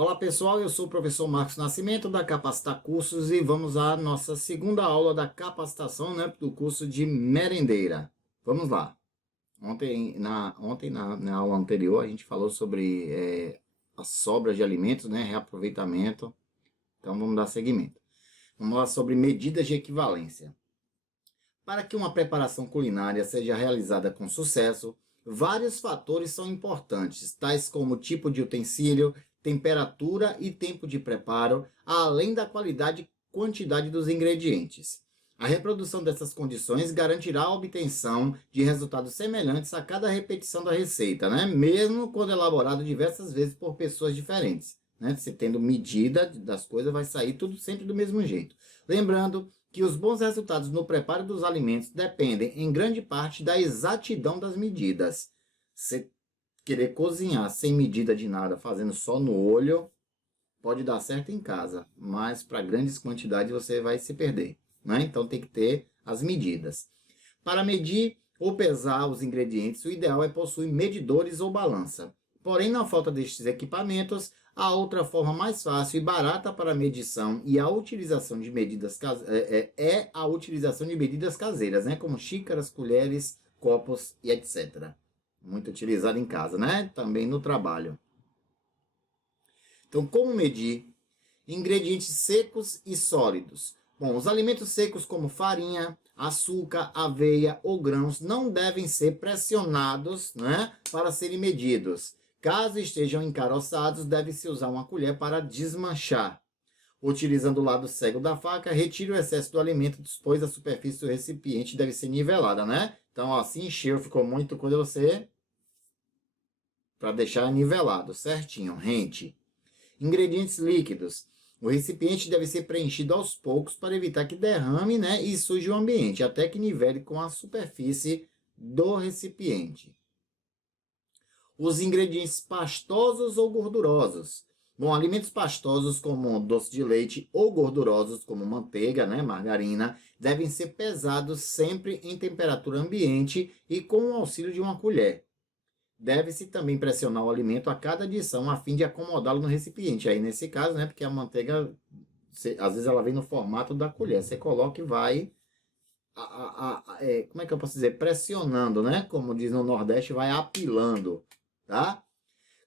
Olá pessoal, eu sou o professor Marcos Nascimento da Capacitar Cursos e vamos à nossa segunda aula da capacitação, do curso de merendeira. Vamos lá. Ontem na aula anterior a gente falou sobre as sobras de alimentos, reaproveitamento. Então vamos dar seguimento. Vamos falar sobre medidas de equivalência. Para que uma preparação culinária seja realizada com sucesso, vários fatores são importantes, tais como o tipo de utensílio, temperatura e tempo de preparo, além da qualidade e quantidade dos ingredientes. A reprodução dessas condições garantirá a obtenção de resultados semelhantes a cada repetição da receita, mesmo quando elaborado diversas vezes por pessoas diferentes. Se tendo medida das coisas, vai sair tudo sempre do mesmo jeito. Lembrando que os bons resultados no preparo dos alimentos dependem, em grande parte, da exatidão das medidas. Você querer cozinhar sem medida de nada, fazendo só no olho, pode dar certo em casa, mas para grandes quantidades você vai se perder, Então tem que ter as medidas. Para medir ou pesar os ingredientes, o ideal é possuir medidores ou balança. Porém, na falta destes equipamentos, a outra forma mais fácil e barata para a medição e a utilização de medidas é a utilização de medidas caseiras, como xícaras, colheres, copos e etc. Muito utilizado em casa, Também no trabalho. Então, como medir? Ingredientes secos e sólidos. Bom, os alimentos secos como farinha, açúcar, aveia ou grãos não devem ser pressionados, para serem medidos. Caso estejam encaroçados, deve-se usar uma colher para desmanchar. Utilizando o lado cego da faca, retire o excesso do alimento, pois a superfície do recipiente deve ser nivelada, Então, ó, se encheu, ficou muito coisa, você... para deixar nivelado, certinho, rente. Ingredientes líquidos. O recipiente deve ser preenchido aos poucos para evitar que derrame, e suje o ambiente, até que nivele com a superfície do recipiente. Os ingredientes pastosos ou gordurosos. Bom, alimentos pastosos como doce de leite ou gordurosos como manteiga, margarina, devem ser pesados sempre em temperatura ambiente e com o auxílio de uma colher. Deve-se também pressionar o alimento a cada adição a fim de acomodá-lo no recipiente. Aí, nesse caso, porque a manteiga, às vezes ela vem no formato da colher. Você coloca e vai, como é que eu posso dizer? Pressionando, Como diz no Nordeste, vai apilando, tá?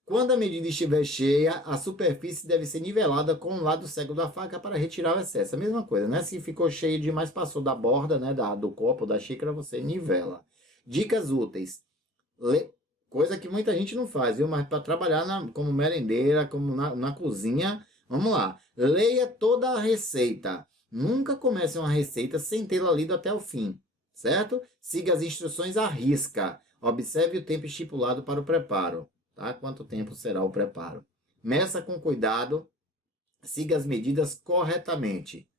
Quando a medida estiver cheia, a superfície deve ser nivelada com o lado cego da faca para retirar o excesso. A mesma coisa, Se ficou cheio demais, passou da borda, do copo, da xícara, você nivela. Dicas úteis. Coisa que muita gente não faz, viu? Mas para trabalhar como merendeira, como na cozinha, vamos lá. Leia toda a receita. Nunca comece uma receita sem tê-la lido até o fim, certo? Siga as instruções à risca. Observe o tempo estipulado para o preparo, tá? Quanto tempo será o preparo. Meça com cuidado. Siga as medidas corretamente.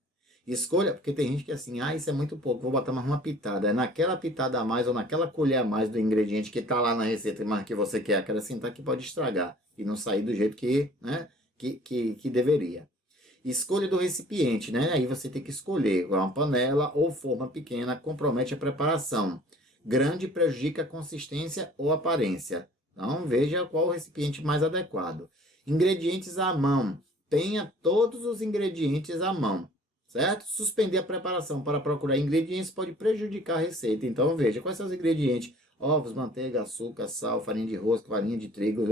Escolha, porque tem gente que é assim, isso é muito pouco, vou botar mais uma pitada. É naquela pitada a mais ou naquela colher a mais do ingrediente que está lá na receita, mas que você quer acrescentar, que pode estragar e não sair do jeito que deveria. Escolha do recipiente, Aí você tem que escolher uma panela ou forma pequena, compromete a preparação. Grande prejudica a consistência ou aparência. Então veja qual o recipiente mais adequado. Ingredientes à mão. Tenha todos os ingredientes à mão. Certo? Suspender a preparação para procurar ingredientes pode prejudicar a receita. Então, veja quais são os ingredientes: ovos, manteiga, açúcar, sal, farinha de rosca, farinha de trigo,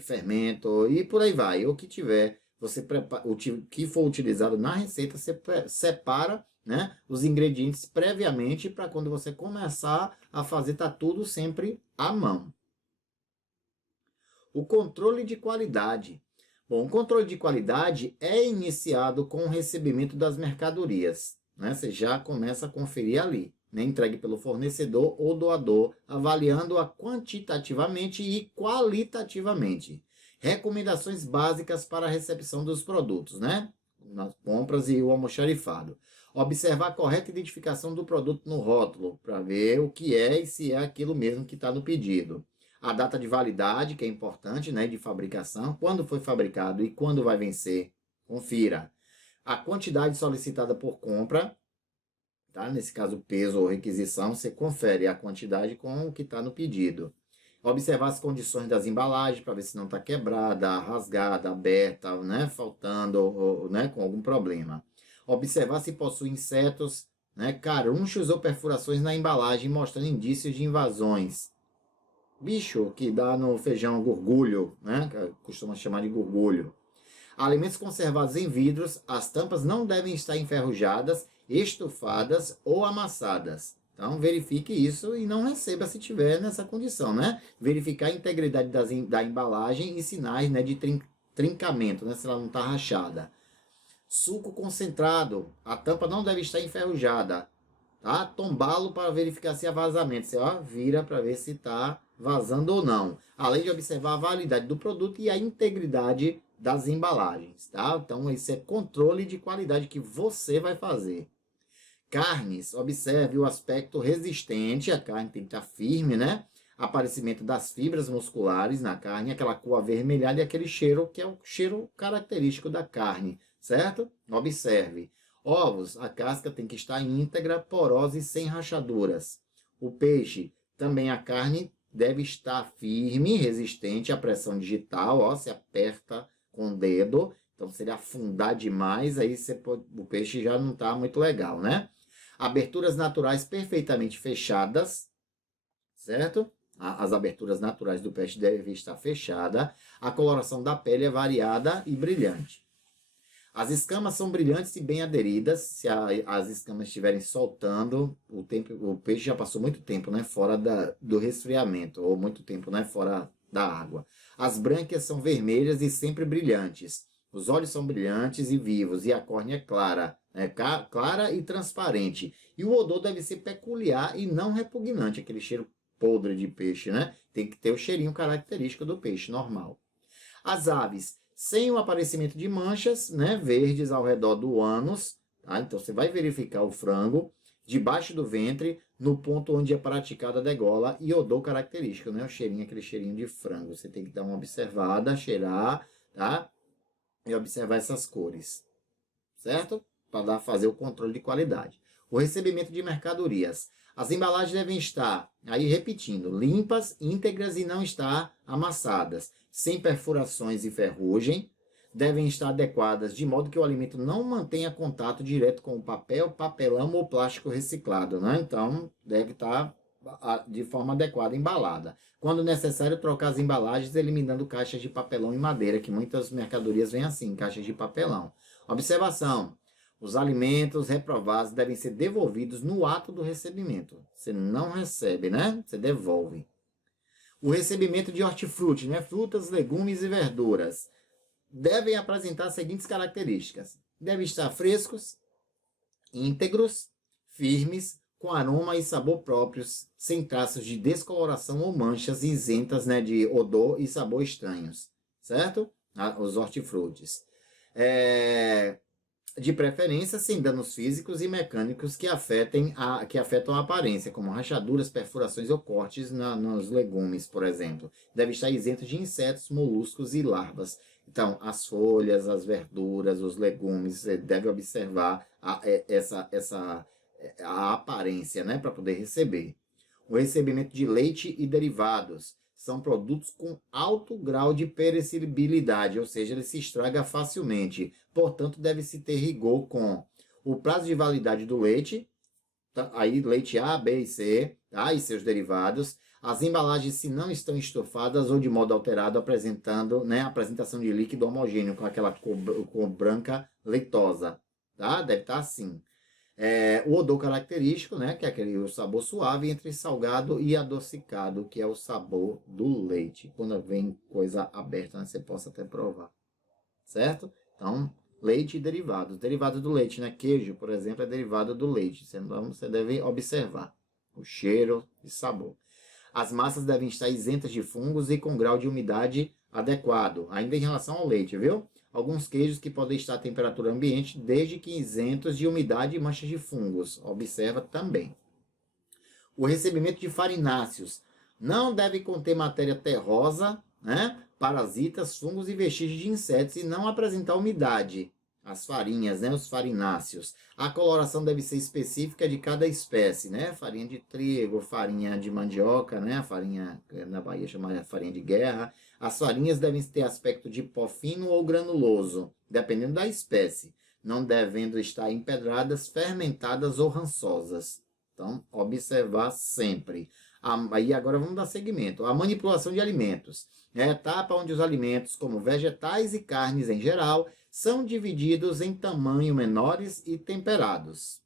fermento e por aí vai. O que tiver, o que for utilizado na receita, você separa, os ingredientes previamente para quando você começar a fazer, tá tudo sempre à mão. O controle de qualidade. Bom, o controle de qualidade é iniciado com o recebimento das mercadorias. Você já começa a conferir ali, entregue pelo fornecedor ou doador, avaliando-a quantitativamente e qualitativamente. Recomendações básicas para a recepção dos produtos, nas compras e o almoxarifado. Observar a correta identificação do produto no rótulo, para ver o que é e se é aquilo mesmo que está no pedido. A data de validade, que é importante, de fabricação, quando foi fabricado e quando vai vencer, confira. A quantidade solicitada por compra, tá? Nesse caso, peso ou requisição, você confere a quantidade com o que está no pedido. Observar as condições das embalagens para ver se não está quebrada, rasgada, aberta, né, faltando, ou, né, com algum problema. Observar se possui insetos, né, carunchos ou perfurações na embalagem, mostrando indícios de invasões. Bicho que dá no feijão gorgulho, né, que costuma chamar de gorgulho. Alimentos conservados em vidros, as tampas não devem estar enferrujadas, estufadas ou amassadas. Então, verifique isso e não receba se tiver nessa condição, né? Verificar a integridade da embalagem e sinais, né, de trincamento, né, se ela não está rachada. Suco concentrado, a tampa não deve estar enferrujada, tá? Tombá-lo para verificar se há vazamento. Você vira para ver se está vazando ou não. Além de observar a validade do produto e a integridade das embalagens, tá? Então, esse é controle de qualidade que você vai fazer. Carnes, observe o aspecto resistente, a carne tem que estar firme, né? Aparecimento das fibras musculares na carne, aquela cor avermelhada e aquele cheiro que é o cheiro característico da carne, certo? Observe. Ovos, a casca tem que estar íntegra, porosa e sem rachaduras. O peixe, também a carne deve estar firme, resistente à pressão digital, se aperta com o dedo, então se ele afundar demais, aí o peixe já não está muito legal, né? Aberturas naturais perfeitamente fechadas, certo? As aberturas naturais do peixe devem estar fechadas. A coloração da pele é variada e brilhante. As escamas são brilhantes e bem aderidas. Se as escamas estiverem soltando, o peixe já passou muito tempo, né, fora do resfriamento, ou muito tempo, né, fora da água. As brânquias são vermelhas e sempre brilhantes. Os olhos são brilhantes e vivos, e a córnea é clara, né, clara e transparente. E o odor deve ser peculiar e não repugnante, aquele cheiro podre de peixe, né? Tem que ter o cheirinho característico do peixe normal. As aves, sem o aparecimento de manchas, né, verdes ao redor do ânus, tá? Então você vai verificar o frango debaixo do ventre, no ponto onde é praticada a degola, e odor característico, né? O cheirinho, aquele cheirinho de frango. Você tem que dar uma observada, cheirar, tá? E observar essas cores, certo? Para fazer o controle de qualidade. O recebimento de mercadorias. As embalagens devem estar, aí repetindo, limpas, íntegras e não estar amassadas, sem perfurações e ferrugem. Devem estar adequadas de modo que o alimento não mantenha contato direto com o papel, papelão ou plástico reciclado, né? Então, deve estar de forma adequada embalada. Quando necessário, trocar as embalagens, eliminando caixas de papelão e madeira, que muitas mercadorias vêm assim, caixas de papelão. Observação. Os alimentos reprovados devem ser devolvidos no ato do recebimento. Você não recebe, né? Você devolve. O recebimento de hortifruti, né? Frutas, legumes e verduras, devem apresentar as seguintes características. Devem estar frescos, íntegros, firmes, com aroma e sabor próprios, sem traços de descoloração ou manchas isentas, né, de odor e sabor estranhos, certo? Os hortifrutis. De preferência, sem danos físicos e mecânicos que afetam a aparência, como rachaduras, perfurações ou cortes nos legumes, por exemplo. Deve estar isento de insetos, moluscos e larvas. Então, as folhas, as verduras, os legumes, você deve observar a aparência, né, para poder receber. O recebimento de leite e derivados são produtos com alto grau de perecibilidade, ou seja, ele se estraga facilmente. Portanto, deve-se ter rigor com o prazo de validade do leite, tá? Aí leite A, B e C, tá? E seus derivados. As embalagens, se não estão estofadas ou de modo alterado, apresentando, né, apresentação de líquido homogêneo, com aquela cor branca leitosa, tá? Deve estar assim. O odor característico, né, que é o sabor suave entre salgado e adocicado, que é o sabor do leite. Quando vem coisa aberta, né, você possa até provar, certo? Então, leite e derivados. Derivados do leite, né? Queijo, por exemplo, é derivado do leite. Então, você deve observar o cheiro e sabor. As massas devem estar isentas de fungos e com grau de umidade adequado, ainda em relação ao leite, viu? Alguns queijos que podem estar a temperatura ambiente, desde que isentos de umidade e manchas de fungos. Observa também. O recebimento de farináceos não deve conter matéria terrosa, né? Parasitas, fungos e vestígios de insetos e não apresentar umidade. as farinhas, né, os farináceos. A coloração deve ser específica de cada espécie, né? Farinha de trigo, farinha de mandioca, né? A farinha, na Bahia chama de farinha de guerra. As farinhas devem ter aspecto de pó fino ou granuloso, dependendo da espécie, não devendo estar empedradas, fermentadas ou rançosas. Então, observar sempre. Aí agora vamos dar seguimento. A manipulação de alimentos é a etapa onde os alimentos, como vegetais e carnes em geral, são divididos em tamanho menores e temperados.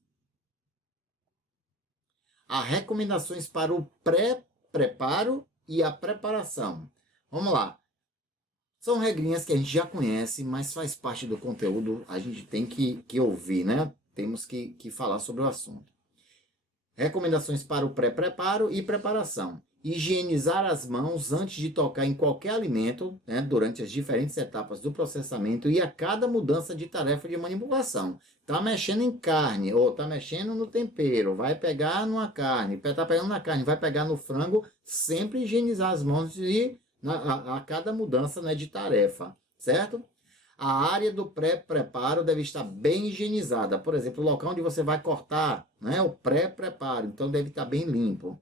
Há recomendações para o pré-preparo e a preparação. Vamos lá. São regrinhas que a gente já conhece, mas faz parte do conteúdo, a gente tem que ouvir, né? Temos que falar sobre o assunto. Recomendações para o pré-preparo e preparação. Higienizar as mãos antes de tocar em qualquer alimento, né, durante as diferentes etapas do processamento e a cada mudança de tarefa de manipulação. Tá mexendo em carne, ou tá mexendo no tempero, vai pegar numa carne, tá pegando na carne, vai pegar no frango, sempre higienizar as mãos a cada mudança, né, de tarefa, certo? A área do pré-preparo deve estar bem higienizada. Por exemplo, o local onde você vai cortar, né, o pré-preparo, então deve estar bem limpo.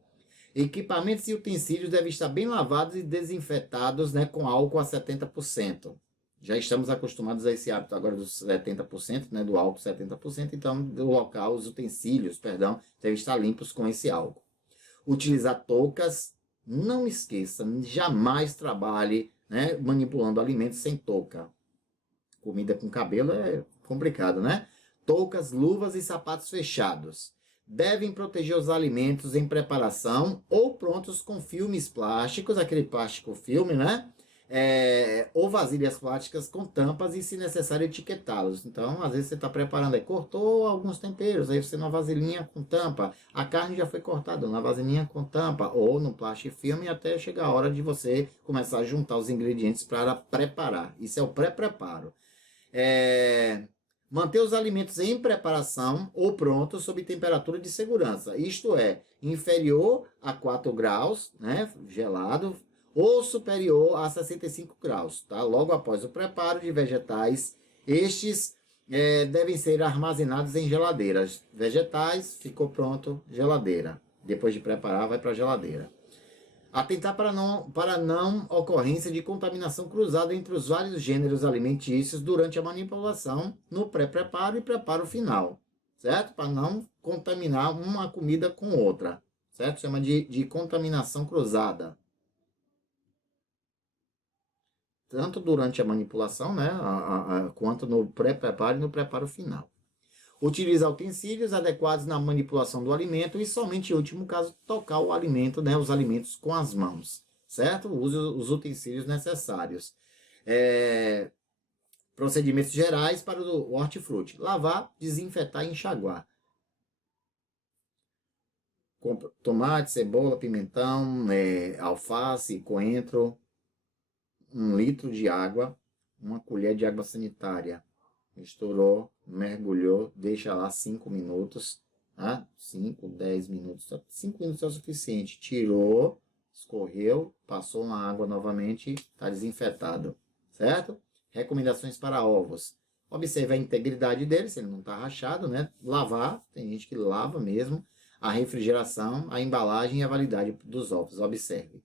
Equipamentos e utensílios devem estar bem lavados e desinfetados, né, com álcool a 70%. Já estamos acostumados a esse hábito agora dos 70%, né, do álcool 70%, então do local, os utensílios, perdão, devem estar limpos com esse álcool. Utilizar toucas, não esqueça, jamais trabalhe, né, manipulando alimentos sem touca. Comida com cabelo é complicado, né? Toucas, luvas e sapatos fechados. Devem proteger os alimentos em preparação ou prontos com filmes plásticos, aquele plástico filme, né? Ou vasilhas plásticas com tampas e, se necessário, etiquetá-los. Então, às vezes você está preparando, aí cortou alguns temperos, aí você na vasilhinha com tampa. A carne já foi cortada na vasilhinha com tampa ou no plástico filme até chegar a hora de você começar a juntar os ingredientes para preparar. Isso é o pré-preparo. Manter os alimentos em preparação ou prontos sob temperatura de segurança, isto é, inferior a 4 graus, né, gelado, ou superior a 65 graus, tá? Logo após o preparo de vegetais, estes devem ser armazenados em geladeiras. Vegetais, ficou pronto, geladeira. Depois de preparar, vai para a geladeira. Atentar para não ocorrência de contaminação cruzada entre os vários gêneros alimentícios durante a manipulação no pré-preparo e preparo final, certo? Para não contaminar uma comida com outra, certo? Chama de contaminação cruzada. Tanto durante a manipulação, né, quanto no pré-preparo e no preparo final. Utilizar utensílios adequados na manipulação do alimento e, somente em último caso, tocar o alimento, né, os alimentos com as mãos, certo? Use os utensílios necessários. Procedimentos gerais para o hortifruti. Lavar, desinfetar e enxaguar. Tomate, cebola, pimentão, alface, coentro, 1 litro de água, 1 colher de água sanitária. Misturou, mergulhou, deixa lá 5 minutos, tá? 5, 10 minutos, 5 minutos é o suficiente. Tirou, escorreu, passou na água novamente, está desinfetado, certo? Recomendações para ovos. Observe a integridade dele, se ele não está rachado, né? Lavar, tem gente que lava mesmo. A refrigeração, a embalagem e a validade dos ovos, observe.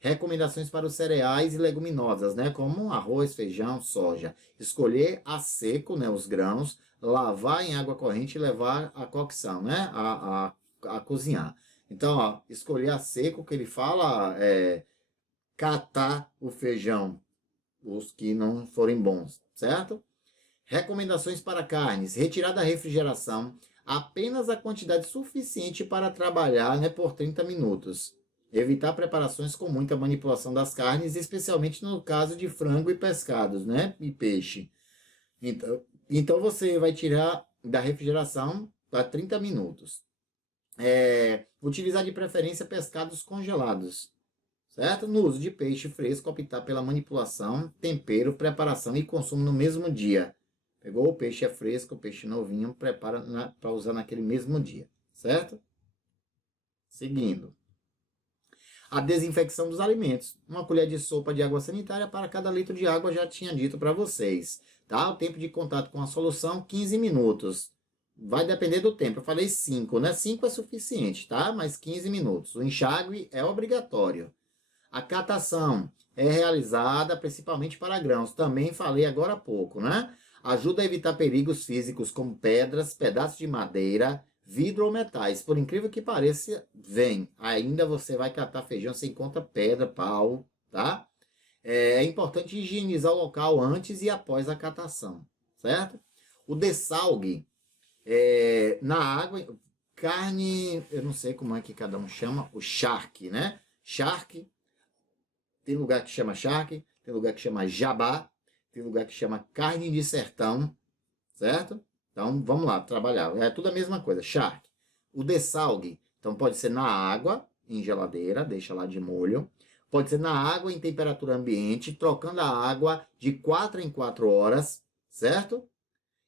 Recomendações para os cereais e leguminosas, né? Como arroz, feijão, soja. Escolher a seco, né? Os grãos, lavar em água corrente e levar à cocção, né? A cozinhar. Então, ó, escolher a seco, que ele fala, catar o feijão, os que não forem bons, certo? Recomendações para carnes. Retirar da refrigeração apenas a quantidade suficiente para trabalhar, né, por 30 minutos. Evitar preparações com muita manipulação das carnes, especialmente no caso de frango e pescados, né? E peixe. Então você vai tirar da refrigeração para 30 minutos. Utilizar de preferência pescados congelados, certo? No uso de peixe fresco, optar pela manipulação, tempero, preparação e consumo no mesmo dia. Pegou o peixe fresco, o peixe novinho, prepara para usar naquele mesmo dia, certo? Seguindo. A desinfecção dos alimentos. Uma colher de sopa de água sanitária para cada litro de água, já tinha dito para vocês. Tá? O tempo de contato com a solução, 15 minutos. Vai depender do tempo. Eu falei 5, né? 5 é suficiente, tá? Mas 15 minutos. O enxágue é obrigatório. A catação é realizada principalmente para grãos. Também falei agora há pouco, né? Ajuda a evitar perigos físicos como pedras, pedaços de madeira, vidro ou metais. Por incrível que pareça, vem. Ainda você vai catar feijão, você encontra pedra, pau, tá? É importante higienizar o local antes e após a catação, certo? O dessalgue na água, carne, eu não sei como é que cada um chama, o charque, né? Charque, tem lugar que chama charque, tem lugar que chama jabá, tem lugar que chama carne de sertão, certo? Então, vamos lá, trabalhar. É tudo a mesma coisa, charque. O dessalgue, então pode ser na água, em geladeira, deixa lá de molho. Pode ser na água em temperatura ambiente, trocando a água de 4 em 4 horas, certo?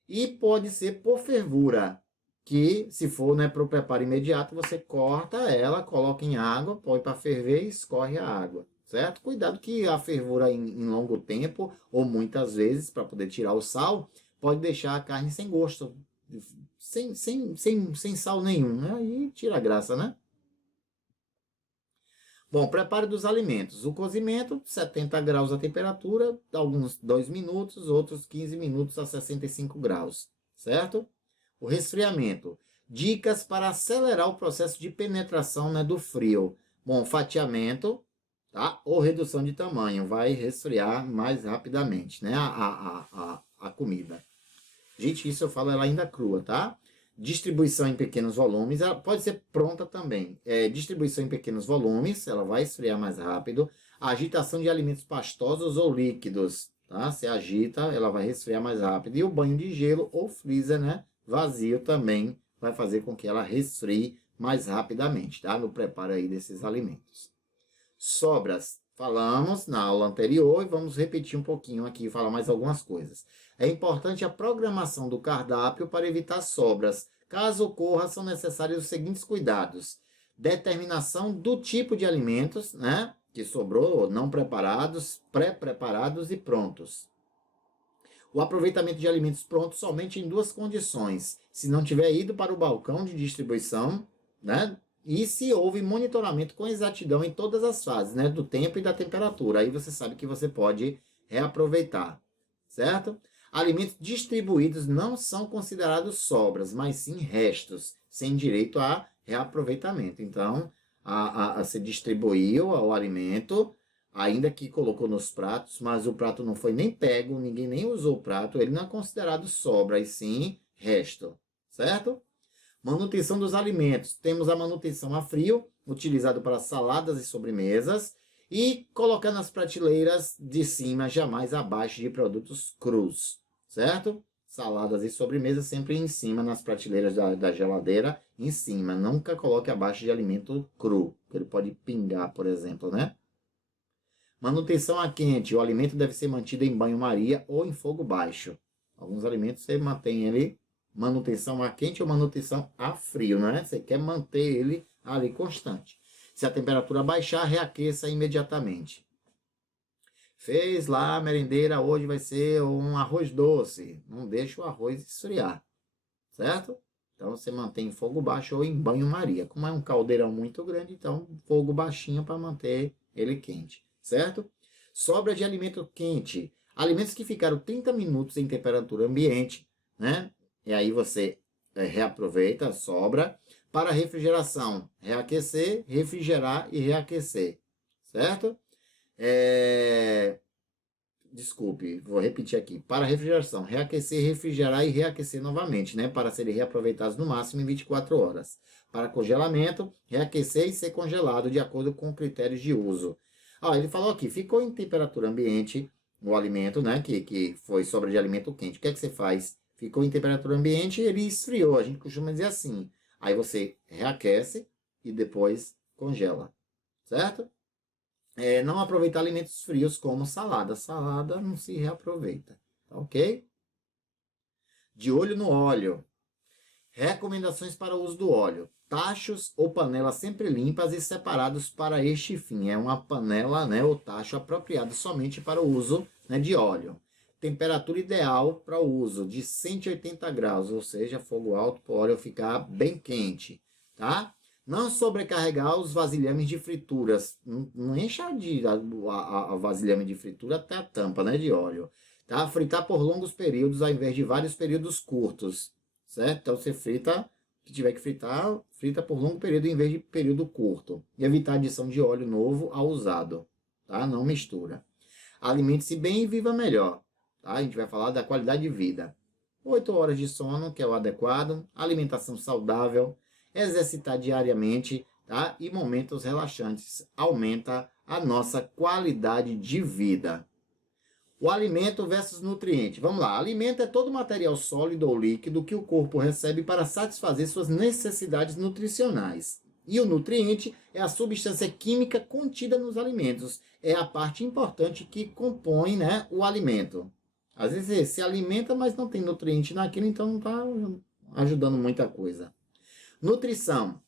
E pode ser por fervura, que se for, né, para o preparo imediato, você corta ela, coloca em água, põe para ferver e escorre a água, certo? Cuidado que a fervura em longo tempo, ou muitas vezes, para poder tirar o sal, pode deixar a carne sem gosto, sem sal nenhum, né? Aí tira a graça, né? Bom, preparo dos alimentos. O cozimento, 70 graus a temperatura, alguns 2 minutos, outros 15 minutos a 65 graus, certo? O resfriamento. Dicas para acelerar o processo de penetração, né, do frio. Bom, fatiamento, tá? Ou redução de tamanho, vai resfriar mais rapidamente, né, a comida. Gente, isso eu falo ela ainda crua, tá? Distribuição em pequenos volumes, ela pode ser pronta também. Distribuição em pequenos volumes, ela vai esfriar mais rápido. A agitação de alimentos pastosos ou líquidos, tá? Se agita, ela vai resfriar mais rápido. E o banho de gelo ou freezer, né? Vazio também vai fazer com que ela resfrie mais rapidamente, tá? No preparo aí desses alimentos. Sobras. Falamos na aula anterior e vamos repetir um pouquinho aqui e falar mais algumas coisas. É importante a programação do cardápio para evitar sobras. Caso ocorra, são necessários os seguintes cuidados. Determinação do tipo de alimentos, né, que sobrou, não preparados, pré-preparados e prontos. O aproveitamento de alimentos prontos somente em 2 condições. Se não tiver ido para o balcão de distribuição, né, e se houve monitoramento com exatidão em todas as fases, né, do tempo e da temperatura. Aí você sabe que você pode reaproveitar, certo? Alimentos distribuídos não são considerados sobras, mas sim restos, sem direito a reaproveitamento. Então, se distribuiu o alimento, ainda que colocou nos pratos, mas o prato não foi nem pego, ninguém nem usou o prato, ele não é considerado sobra, e sim resto, certo? Manutenção dos alimentos. Temos a manutenção a frio, utilizado para saladas e sobremesas, e colocar nas prateleiras de cima, jamais abaixo de produtos crus, certo? Saladas e sobremesas sempre em cima, nas prateleiras da geladeira, em cima. Nunca coloque abaixo de alimento cru, que ele pode pingar, por exemplo, né? Manutenção a quente. O alimento deve ser mantido em banho-maria ou em fogo baixo. Alguns alimentos você mantém ele manutenção a quente ou manutenção a frio, né? Você quer manter ele ali constante. Se a temperatura baixar, reaqueça imediatamente. Fez lá a merendeira, hoje vai ser um arroz doce. Não deixa o arroz esfriar, certo? Então você mantém em fogo baixo ou em banho-maria. Como é um caldeirão muito grande, então fogo baixinho para manter ele quente, certo? Sobra de alimento quente. Alimentos que ficaram 30 minutos em temperatura ambiente, né? E aí você reaproveita, sobra. Para refrigeração, reaquecer, refrigerar e reaquecer, certo? Desculpe, vou repetir aqui. Para refrigeração, reaquecer, refrigerar e reaquecer novamente, né? Para serem reaproveitados no máximo em 24 horas. Para congelamento, reaquecer e ser congelado de acordo com critérios de uso. Ele falou aqui, ficou em temperatura ambiente o alimento, né? Que foi sobra de alimento quente. O que é que você faz? Ficou em temperatura ambiente e ele esfriou. A gente costuma dizer assim. Aí você reaquece e depois congela, certo? Não aproveitar alimentos frios como salada. Salada não se reaproveita, tá ok? De olho no óleo. Recomendações para o uso do óleo. Tachos ou panelas sempre limpas e separados para este fim. É uma panela, né, ou tacho apropriado somente para o uso, né, de óleo. Temperatura ideal para o uso de 180 graus, ou seja, fogo alto para o óleo ficar bem quente, tá? Não sobrecarregar os vasilhames de frituras. Não encha a vasilhame de fritura até a tampa, né, de óleo. Tá? Fritar por longos períodos ao invés de vários períodos curtos, certo? Então você frita, se tiver que fritar, frita por longo período em vez de período curto. E evitar a adição de óleo novo ao usado, tá? Não mistura. Alimente-se bem e viva melhor, tá? A gente vai falar da qualidade de vida. 8 horas de sono, que é o adequado, alimentação saudável, exercitar diariamente, tá? E momentos relaxantes aumenta a nossa qualidade de vida. O alimento versus nutriente. Vamos lá. Alimento é todo material sólido ou líquido que o corpo recebe para satisfazer suas necessidades nutricionais. E o nutriente é a substância química contida nos alimentos. É a parte importante que compõe, né, o alimento. Às vezes você se alimenta, mas não tem nutriente naquilo, então não está ajudando muita coisa. Nutrição.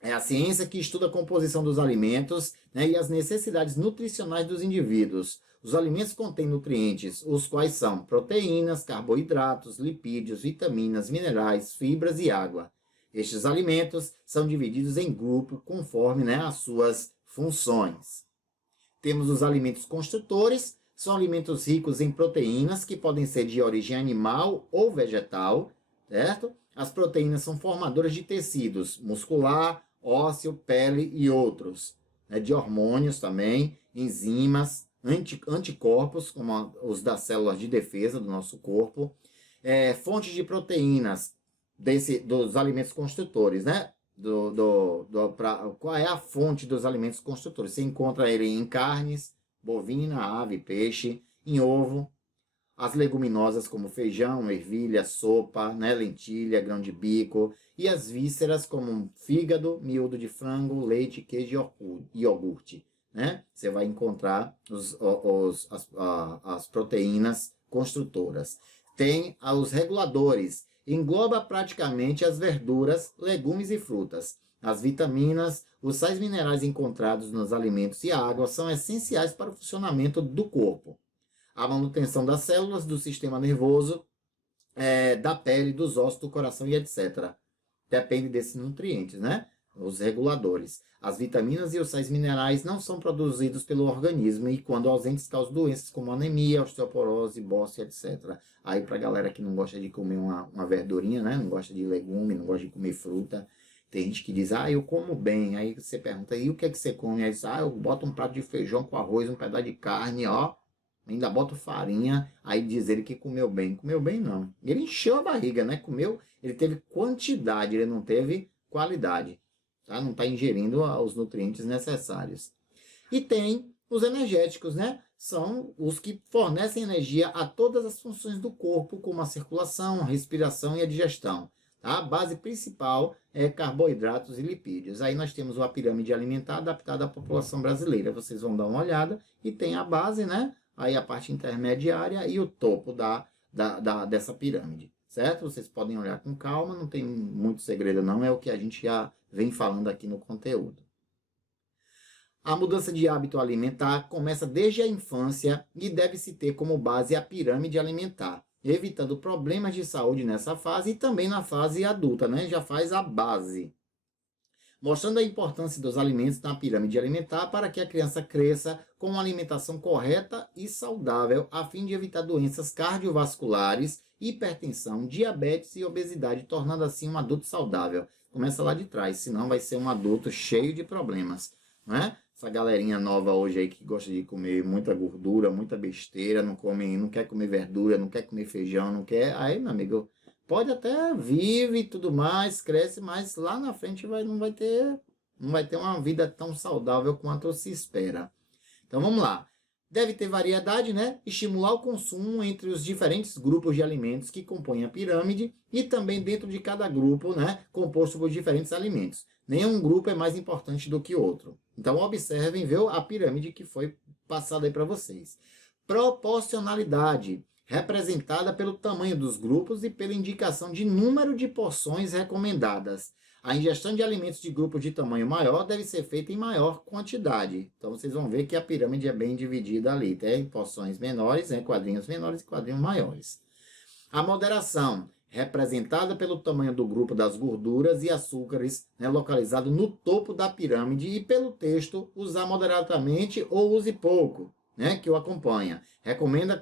É a ciência que estuda a composição dos alimentos, né, e as necessidades nutricionais dos indivíduos. Os alimentos contêm nutrientes, os quais são proteínas, carboidratos, lipídios, vitaminas, minerais, fibras e água. Estes alimentos são divididos em grupo conforme, né, as suas funções. Temos os alimentos construtores, são alimentos ricos em proteínas que podem ser de origem animal ou vegetal, certo? As proteínas são formadoras de tecidos muscular, ósseo, pele e outros, né? De hormônios também, enzimas, anticorpos, como os das células de defesa do nosso corpo, fontes de proteínas dos alimentos construtores, né? Qual é a fonte dos alimentos construtores? Você encontra ele em carnes, bovina, ave, peixe, em ovo, as leguminosas como feijão, ervilha, sopa, né, lentilha, grão de bico, e as vísceras como fígado, miúdo de frango, leite, queijo e iogurte. Né? Você vai encontrar as proteínas construtoras. Tem os reguladores, engloba praticamente as verduras, legumes e frutas. As vitaminas, os sais minerais encontrados nos alimentos e a água são essenciais para o funcionamento do corpo. A manutenção das células, do sistema nervoso, da pele, dos ossos, do coração e etc. Depende desses nutrientes, né? Os reguladores. As vitaminas e os sais minerais não são produzidos pelo organismo e, quando ausentes, causam doenças como anemia, osteoporose, bócia, etc. Aí, para a galera que não gosta de comer uma verdurinha, né? Não gosta de legume, não gosta de comer fruta, tem gente que diz, eu como bem. Aí você pergunta, e o que é que você come? Aí diz, eu boto um prato de feijão com arroz, um pedaço de carne, ó. Ainda boto farinha, aí diz ele que comeu bem. Comeu bem, não. Ele encheu a barriga, né? Comeu, ele teve quantidade, ele não teve qualidade. Tá? Não está ingerindo os nutrientes necessários. E tem os energéticos, né? São os que fornecem energia a todas as funções do corpo, como a circulação, a respiração e a digestão. Tá? A base principal é carboidratos e lipídios. Aí nós temos a pirâmide alimentar adaptada à população brasileira. Vocês vão dar uma olhada e tem a base, né? Aí a parte intermediária e o topo dessa pirâmide, certo? Vocês podem olhar com calma, não tem muito segredo não, é o que a gente já vem falando aqui no conteúdo. A mudança de hábito alimentar começa desde a infância e deve-se ter como base a pirâmide alimentar, evitando problemas de saúde nessa fase e também na fase adulta, né? Já faz a base. Mostrando a importância dos alimentos na pirâmide alimentar para que a criança cresça com uma alimentação correta e saudável, a fim de evitar doenças cardiovasculares, hipertensão, diabetes e obesidade, tornando assim um adulto saudável. Começa lá de trás, senão vai ser um adulto cheio de problemas, né? Essa galerinha nova hoje aí que gosta de comer muita gordura, muita besteira, não quer comer verdura, não quer comer feijão, não quer... Aí, meu amigo, pode até vive e tudo mais, cresce, mas lá na frente não vai ter uma vida tão saudável quanto se espera. Então vamos lá. Deve ter variedade, né? Estimular o consumo entre os diferentes grupos de alimentos que compõem a pirâmide e também dentro de cada grupo, né? Composto por diferentes alimentos. Nenhum grupo é mais importante do que outro. Então observem, viu, a pirâmide que foi passada aí para vocês. Proporcionalidade. representada pelo tamanho dos grupos e pela indicação de número de porções recomendadas. A ingestão de alimentos de grupos de tamanho maior deve ser feita em maior quantidade. Então, vocês vão ver que a pirâmide é bem dividida ali. Tem porções menores, quadrinhos menores e quadrinhos maiores. A moderação, representada pelo tamanho do grupo das gorduras e açúcares, localizado no topo da pirâmide, e pelo texto, usar moderadamente ou use pouco, que o acompanha. Recomenda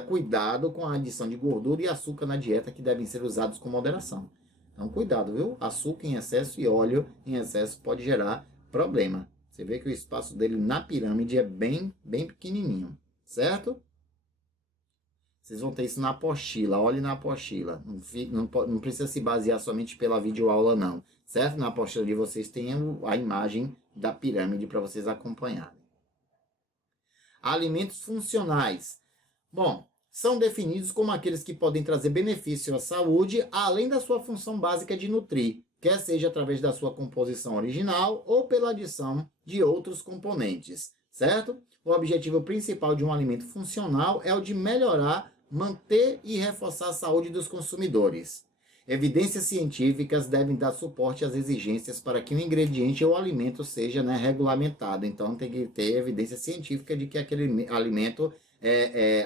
cuidado com a adição de gordura e açúcar na dieta, que devem ser usados com moderação. Então, cuidado, viu? Açúcar em excesso e óleo em excesso pode gerar problema. Você vê que o espaço dele na pirâmide é bem pequenininho, certo? Vocês vão ter isso na apostila, olhe na apostila. Não precisa se basear somente pela videoaula, não. Certo? Na apostila de vocês tem a imagem da pirâmide para vocês acompanharem. Alimentos funcionais. Bom, são definidos como aqueles que podem trazer benefício à saúde, além da sua função básica de nutrir, quer seja através da sua composição original ou pela adição de outros componentes, certo? O objetivo principal de um alimento funcional é o de melhorar, manter e reforçar a saúde dos consumidores. Evidências científicas devem dar suporte às exigências para que o ingrediente ou alimento seja regulamentado. Então, tem que ter evidência científica de que aquele alimento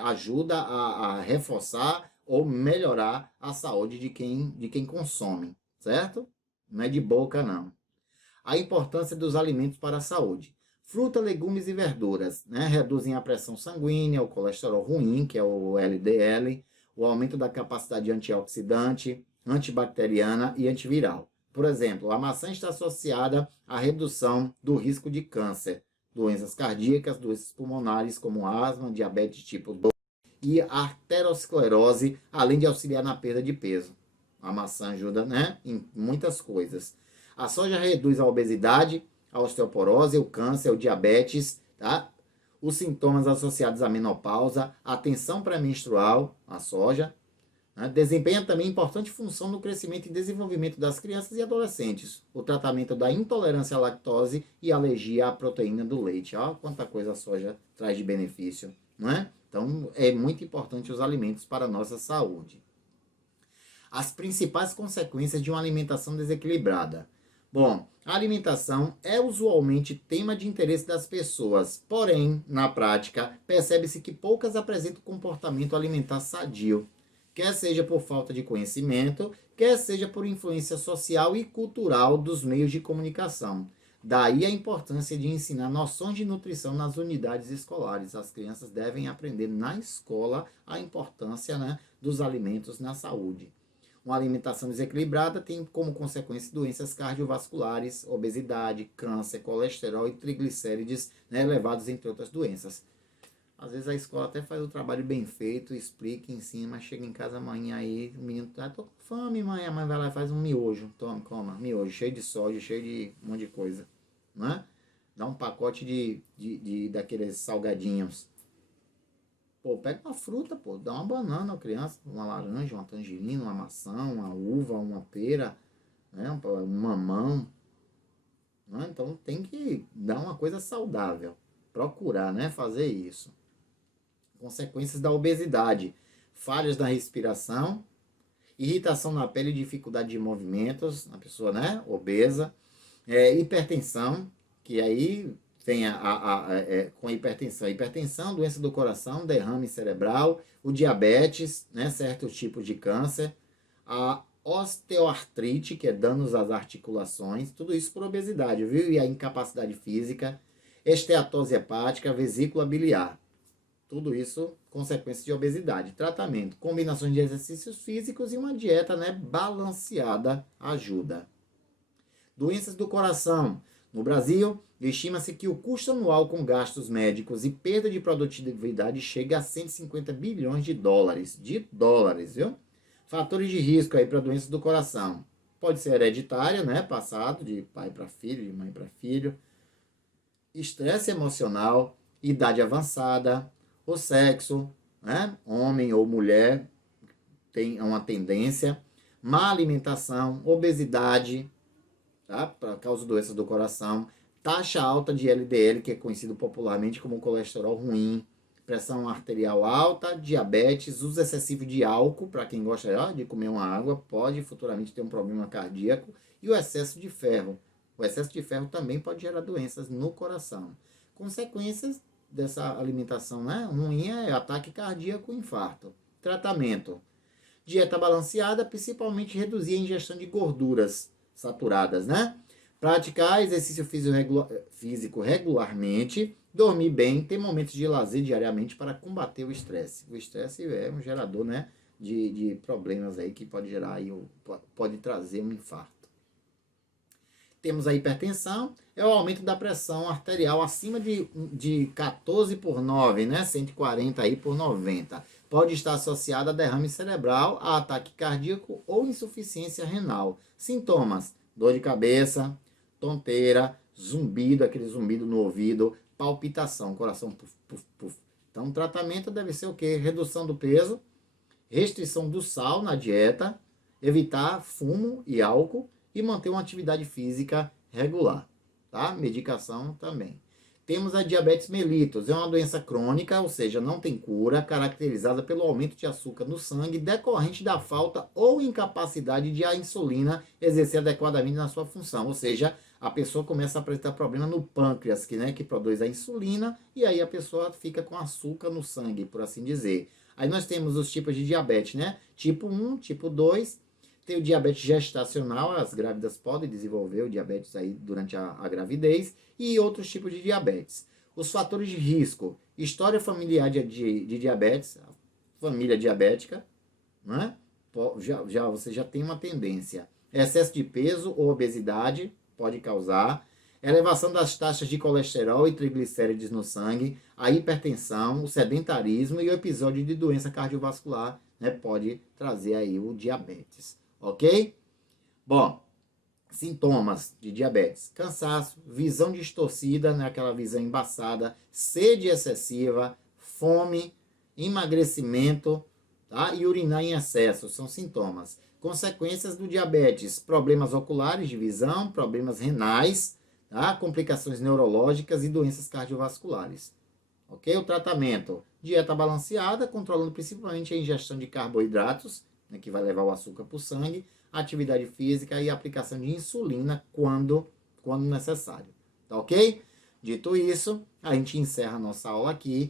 ajuda a reforçar ou melhorar a saúde de quem consome, certo? Não é de boca, não. A importância dos alimentos para a saúde. Fruta, legumes e verduras, reduzem a pressão sanguínea, o colesterol ruim, que é o LDL, o aumento da capacidade antioxidante, antibacteriana e antiviral. Por exemplo, a maçã está associada à redução do risco de câncer, doenças cardíacas, doenças pulmonares como asma, diabetes tipo 2 e arteriosclerose, além de auxiliar na perda de peso. A maçã ajuda, em muitas coisas. A soja reduz a obesidade, a osteoporose, o câncer, o diabetes, tá? Os sintomas associados à menopausa, a tensão pré-menstrual, a soja, desempenha também importante função no crescimento e desenvolvimento das crianças e adolescentes. O tratamento da intolerância à lactose e alergia à proteína do leite. Olha quanta coisa a soja traz de benefício, não é? Então, é muito importante os alimentos para a nossa saúde. As principais consequências de uma alimentação desequilibrada. Bom, a alimentação é usualmente tema de interesse das pessoas, porém, na prática, percebe-se que poucas apresentam comportamento alimentar sadio, quer seja por falta de conhecimento, quer seja por influência social e cultural dos meios de comunicação. Daí a importância de ensinar noções de nutrição nas unidades escolares. As crianças devem aprender na escola a importância, dos alimentos na saúde. Uma alimentação desequilibrada tem como consequência doenças cardiovasculares, obesidade, câncer, colesterol e triglicérides elevados, entre outras doenças. Às vezes a escola até faz o trabalho bem feito, explica, ensina, mas chega em casa amanhã aí, o menino tá, tô com fome, mãe. A mãe vai lá e faz um miojo. Toma, coma, miojo, cheio de soja, cheio de um monte de coisa, não é? Dá um pacote daqueles salgadinhos. Pô, pega uma fruta, pô, dá uma banana à criança, uma laranja, uma tangerina, uma maçã, uma uva, uma pera, um mamão. Então tem que dar uma coisa saudável, procurar, fazer isso. Consequências da obesidade, falhas na respiração, irritação na pele e dificuldade de movimentos, na pessoa, obesa, hipertensão, que aí tem com hipertensão, doença do coração, derrame cerebral, o diabetes, certos tipos de câncer, a osteoartrite, que é danos às articulações, tudo isso por obesidade, viu? E a incapacidade física, esteatose hepática, vesícula biliar. Tudo isso consequência de obesidade. Tratamento, combinações de exercícios físicos e uma dieta balanceada ajuda. Doenças do coração. No Brasil, estima-se que o custo anual com gastos médicos e perda de produtividade chega a 150 bilhões de dólares. De dólares, viu? Fatores de risco aí para doenças do coração. Pode ser hereditária, passado de pai para filho, de mãe para filho. Estresse emocional, idade avançada, o sexo, homem ou mulher tem uma tendência, má alimentação, obesidade, tá? Por causa de doenças do coração, taxa alta de LDL, que é conhecido popularmente como colesterol ruim, pressão arterial alta, diabetes, uso excessivo de álcool, para quem gosta de comer uma água, pode futuramente ter um problema cardíaco, e o excesso de ferro. O excesso de ferro também pode gerar doenças no coração. Consequências dessa alimentação, né, ruim é ataque cardíaco e infarto. Tratamento. Dieta balanceada, principalmente reduzir a ingestão de gorduras saturadas, né? Praticar exercício físico regularmente, dormir bem, ter momentos de lazer diariamente para combater o estresse. O estresse é um gerador, né, de problemas aí que pode gerar aí, pode trazer um infarto. Temos a hipertensão, é o aumento da pressão arterial acima de 14 por 9, né? 140 aí por 90. Pode estar associada a derrame cerebral, a ataque cardíaco ou insuficiência renal. Sintomas: dor de cabeça, tonteira, zumbido, aquele zumbido no ouvido, palpitação, coração puf, puf, puf. Então, o tratamento deve ser o quê? Redução do peso, restrição do sal na dieta, evitar fumo e álcool e manter uma atividade física regular, tá? Medicação também. Temos a diabetes mellitus, é uma doença crônica, ou seja, não tem cura, caracterizada pelo aumento de açúcar no sangue decorrente da falta ou incapacidade de a insulina exercer adequadamente na sua função, ou seja, a pessoa começa a apresentar problema no pâncreas, que produz a insulina, e aí a pessoa fica com açúcar no sangue, por assim dizer. Aí nós temos os tipos de diabetes, né? Tipo 1, tipo 2, tem o diabetes gestacional, as grávidas podem desenvolver o diabetes aí durante a gravidez, e outros tipos de diabetes. Os fatores de risco: história familiar de diabetes, família diabética, né? Você já tem uma tendência. Excesso de peso ou obesidade pode causar. Elevação das taxas de colesterol e triglicérides no sangue, a hipertensão, o sedentarismo e o episódio de doença cardiovascular, né, pode trazer aí o diabetes. Ok? Bom, sintomas de diabetes: cansaço, visão distorcida, né, aquela visão embaçada, sede excessiva, fome, emagrecimento, tá? E urinar em excesso, são sintomas. Consequências do diabetes: problemas oculares de visão, problemas renais, tá? Complicações neurológicas e doenças cardiovasculares. Ok? O tratamento: dieta balanceada, controlando principalmente a ingestão de carboidratos, né, que vai levar o açúcar para o sangue, atividade física e aplicação de insulina quando necessário. Tá ok? Dito isso, a gente encerra a nossa aula aqui.